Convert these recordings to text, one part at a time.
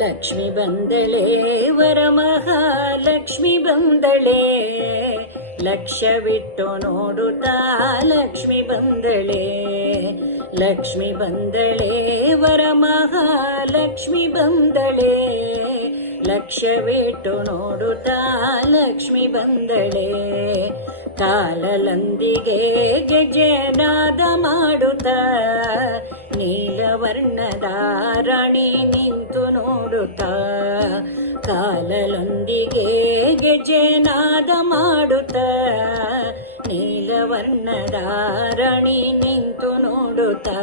ಲಕ್ಷ್ಮಿ ಬಂದಳೆ ವರಮಹಾಲಕ್ಷ್ಮಿ ಬಂದಳೆ, ಲಕ್ಷ್ಯವಿಟ್ಟು ನೋಡುತ್ತಾ ಲಕ್ಷ್ಮಿ ಬಂದಳೆ. ಲಕ್ಷ್ಮಿ ಬಂದಳೆ ವರಮಹಾಲಕ್ಷ್ಮಿ ಬಂದಳೆ, ಲಕ್ಷ್ಯವಿಟ್ಟು ನೋಡುತ್ತಾ ಲಕ್ಷ್ಮಿ ಬಂದಳೆ. ಕಾಲಲೊಂದಿಗೆ ಗೆಜ್ಜೆನಾದ ಮಾಡುತ್ತಾ ನೀಲವರ್ಣದ ರಾಣಿ ನಿಂತು ನೋಡುತ್ತಾ. ಕಾಲಲೊಂದಿಗೆ ಗೆಜ್ಜೆನಾದ ಮಾಡುತ್ತಾ ನೀಲವರ್ಣದ ರಾಣಿ ನಿಂತು ನೋಡುತ್ತಾ.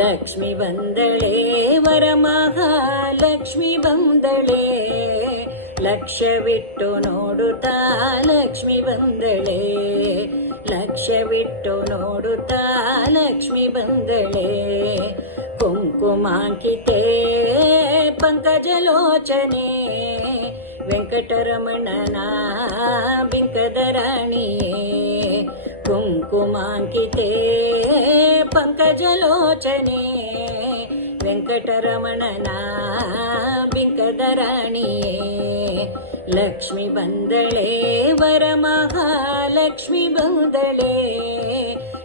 ಲಕ್ಷ್ಮಿ ಬಂದಳೆ ವರಮಹಾಲಕ್ಷ್ಮಿ ಬಂದಳೆ, ಲಕ್ಷ್ಯವಿಟ್ಟು ನೋಡುತ್ತಾ ಲಕ್ಷ್ಮಿ ಬಂದಳೆ. ಲಕ್ಷ್ಯವಿಟ್ಟು ನೋಡುತ್ತಾ ಲಕ್ಷ್ಮಿ ಬಂದಳೆ. ಕುಂಕುಮಾಂಕಿತೆ ಪಂಕಜಲೋಚನೆ, ವೆಂಕಟರಮಣನ ಬಿಂಕದ ರಾಣಿಯೇ. ಕುಂಕುಮಾಂಕಿತೆ ಪಂಕಜಲೋಚನೆ, ವೆಂಕಟರಮಣನ ಬಿಂಕದ ರಾಣಿಯೇ. ಲಕ್ಷ್ಮಿ ಬಂದಳೆ ವರಮಹಾಲಕ್ಷ್ಮಿ ಬಂದಳೆ,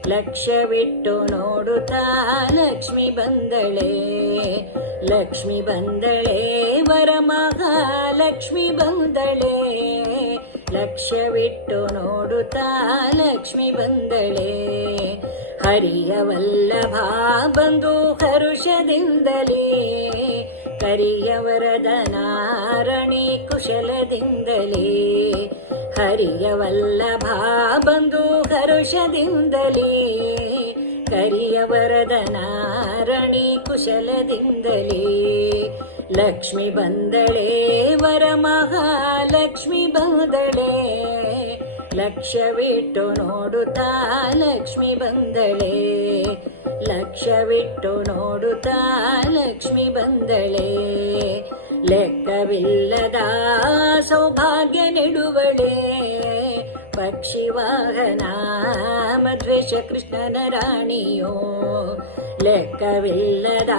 ಲಕ್ಷ್ಯವಿಟ್ಟು ನೋಡುತ್ತಾ ಲಕ್ಷ್ಮಿ ಬಂದಳೆ. ಲಕ್ಷ್ಮಿ ಬಂದಳೆ ವರಮಹಾಲಕ್ಷ್ಮಿ ಬಂದಳೆ, ಲಕ್ಷ್ಯವಿಟ್ಟು ನೋಡುತ್ತಾ ಲಕ್ಷ್ಮಿ ಬಂದಳೆ. ಹರಿಯ ವಲ್ಲಭ ಬಂದು ಹರುಷದಿಂದಲೇ, ಕರಿಯ ವರದನ ರಾಣಿ ಕುಶಲದಿಂದಲೇ. ಹರಿಯ ವಲ್ಲಭ ಬಂದು ಹರುಷದಿಂದಲೇ, ಕರಿಯ ವರದನ ರಾಣಿ ಕುಶಲದಿಂದಲೇ. ಲಕ್ಷ್ಮಿ ಬಂದಳೆ ವರಮಹಾಲಕ್ಷ್ಮಿ ಬಂದಳೆ, ಲಕ್ಷ್ಯವಿಟ್ಟು ನೋಡುತ್ತಾ ಲಕ್ಷ್ಮಿ ಬಂದಳೆ. ಲಕ್ಷ್ಯವಿಟ್ಟು ನೋಡುತ್ತಾ ಲಕ್ಷ್ಮಿ ಬಂದಳೆ. ಲೆಕ್ಕವಿಲ್ಲದ ಸೌಭಾಗ್ಯ ನೀಡುವಳೆ, ಪಕ್ಷಿವಾಹನ ಮಧ್ವೇಶ ಕೃಷ್ಣನ ರಾಣಿಯೋ. ಲೆಕ್ಕವಿಲ್ಲದ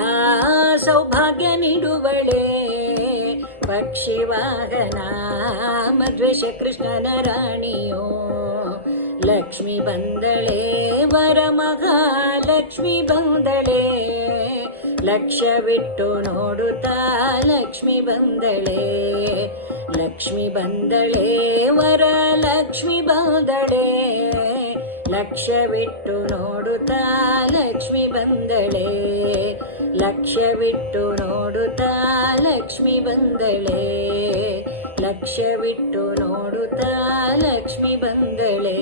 ಸೌಭಾಗ್ಯ ನೀಡುವಳೆ, ಪಕ್ಷಿವಾಹನ ಮಧ್ವೇಶ ಕೃಷ್ಣನ ರಾಣಿಯೋ. ಲಕ್ಷ್ಮಿ ಬಂದಳೆ ವರಮಹಾಲಕ್ಷ್ಮಿ ಬಂದಳೆ, ಲಕ್ಷ್ಯವಿಟ್ಟು ನೋಡುತ್ತಾ ಲಕ್ಷ್ಮಿ ಬಂದಳೆ. ಲಕ್ಷ್ಮಿ ಬಂದಳೆ ವರಲಕ್ಷ್ಮಿ ಬಂದಳೆ, ಲಕ್ಷ್ಯವಿಟ್ಟು ನೋಡುತ್ತಾ ಲಕ್ಷ್ಮಿ ಬಂದಳೆ. ಲಕ್ಷ್ಯವಿಟ್ಟು ನೋಡುತ್ತಾ ಲಕ್ಷ್ಮಿ ಬಂದಳೆ. ಲಕ್ಷ್ಯವಿಟ್ಟು ನೋಡುತ್ತಾ ಲಕ್ಷ್ಮಿ ಬಂದಳೆ.